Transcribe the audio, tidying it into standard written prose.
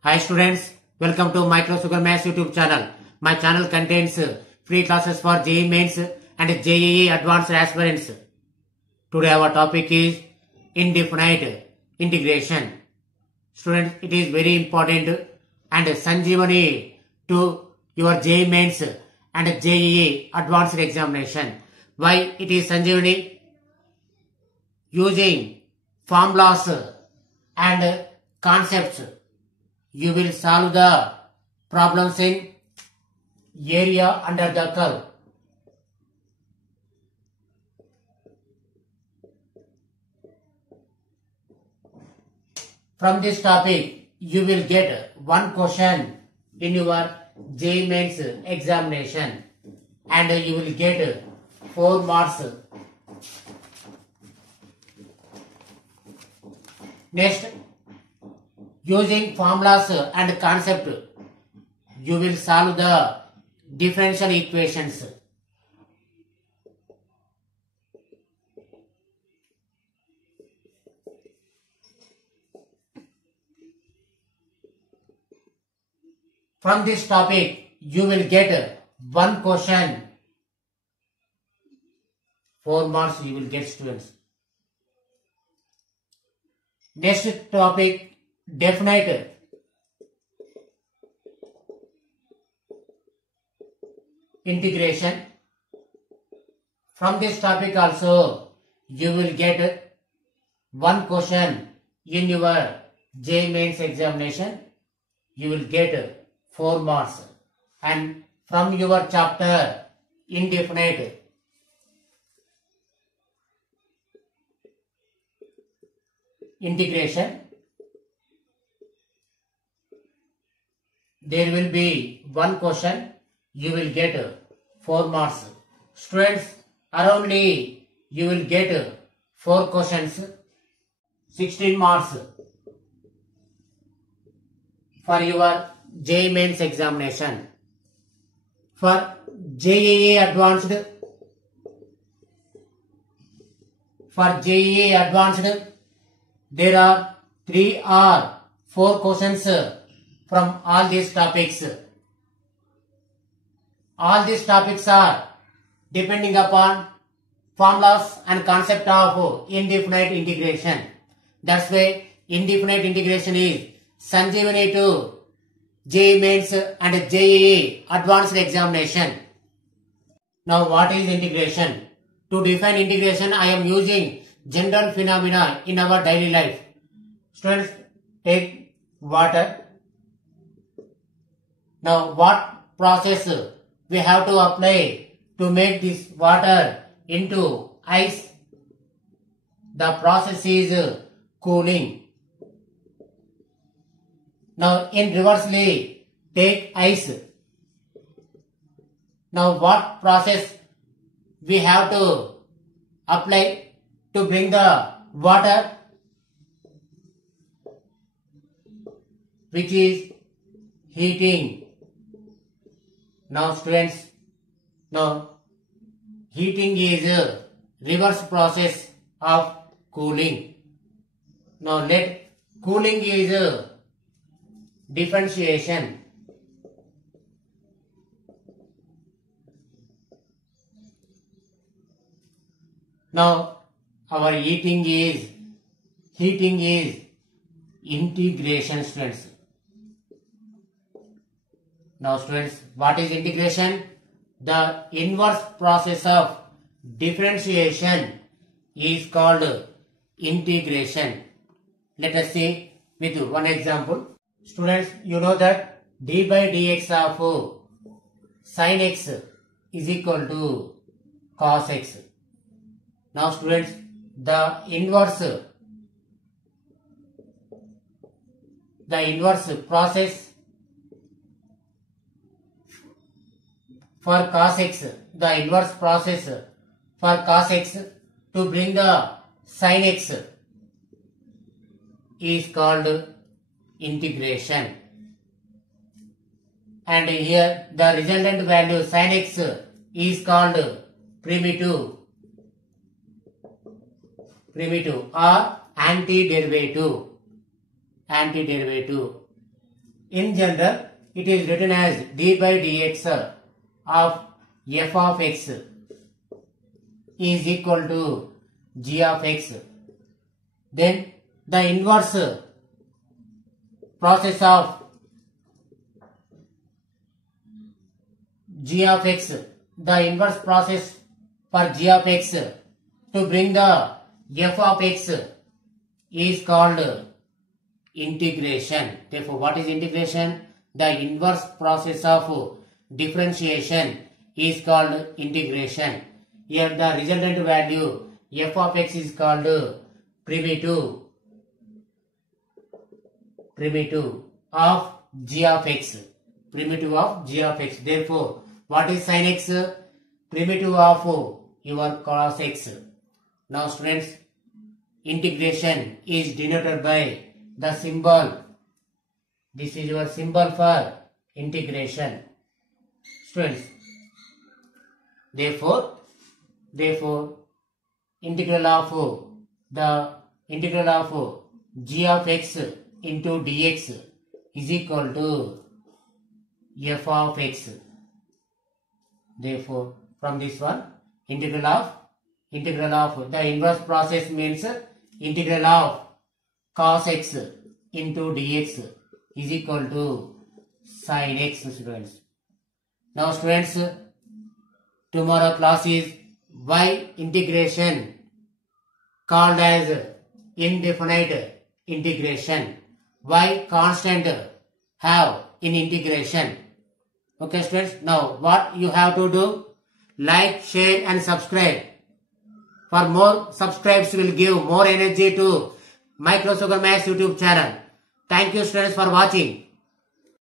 Hi students, welcome to Micro Sugar Maths YouTube channel. My channel contains free classes for JEE Mains and JEE Advanced aspirants. Today our topic is indefinite integration. Students, it is very important and Sanjeevani to your JEE Mains and JEE Advanced examination. Why it is Sanjeevani? Using formulas and concepts, you will solve the problems in area under the curve. From this topic, you will get one question in your JEE Mains examination and you will get 4 marks. Next, using formulas and concept, you will solve the differential equations. From this topic, you will get one question. 4 marks you will get, students. Next topic, definite integration. From this topic also, you will get one question in your JEE Mains examination. You will get 4 marks. And from your chapter, indefinite integration, there will be one question, you will get 4 marks. Students, aroundly you will get 4 questions, 16 marks for your JEE Mains examination. For JEE Advanced, there are 3 or 4 questions from all these topics. All these topics are depending upon formulas and concept of indefinite integration. That's why indefinite integration is Sanjeevani to JEE Mains and JEE Advanced examination. Now what is integration? To define integration, I am using general phenomena in our daily life. Students, take water. Now what process we have to apply to make this water into ice? The process is cooling. Now in reversely, take ice. Now what process we have to apply to bring the water, which is heating. Now students, now heating is a reverse process of cooling. Now let cooling is a differentiation. Now our heating is integration, students. Now students, what is integration? The inverse process of differentiation is called integration. Let us see with one example. Students, you know that d by dx of sin x is equal to cos x. Now students, the inverse process for cos x, the inverse process for cos x to bring the sin x is called integration. And here the resultant value sin x is called primitive or antiderivative. In general, it is written as d by dx of f of x is equal to g of x. Then the inverse process of g of x, the inverse process for g of x to bring the f of x is called integration. Therefore, what is integration? The inverse process of differentiation is called integration. Here the resultant value f of x is called primitive of g of x. Primitive of g of x. Therefore, what is sin x? Primitive of your cos x. Now students, integration is denoted by the symbol. This is your symbol for integration. Students, therefore integral of g of x into dx is equal to f of x. Therefore, from this one, integral of the inverse process means integral of cos x into dx is equal to sin x, students. Now students, tomorrow class is why integration called as indefinite integration. Why constant have in integration. Okay students, now what you have to do? Like, share and subscribe. For more subscribes will give more energy to Micro Sugar Maths YouTube channel. Thank you students for watching.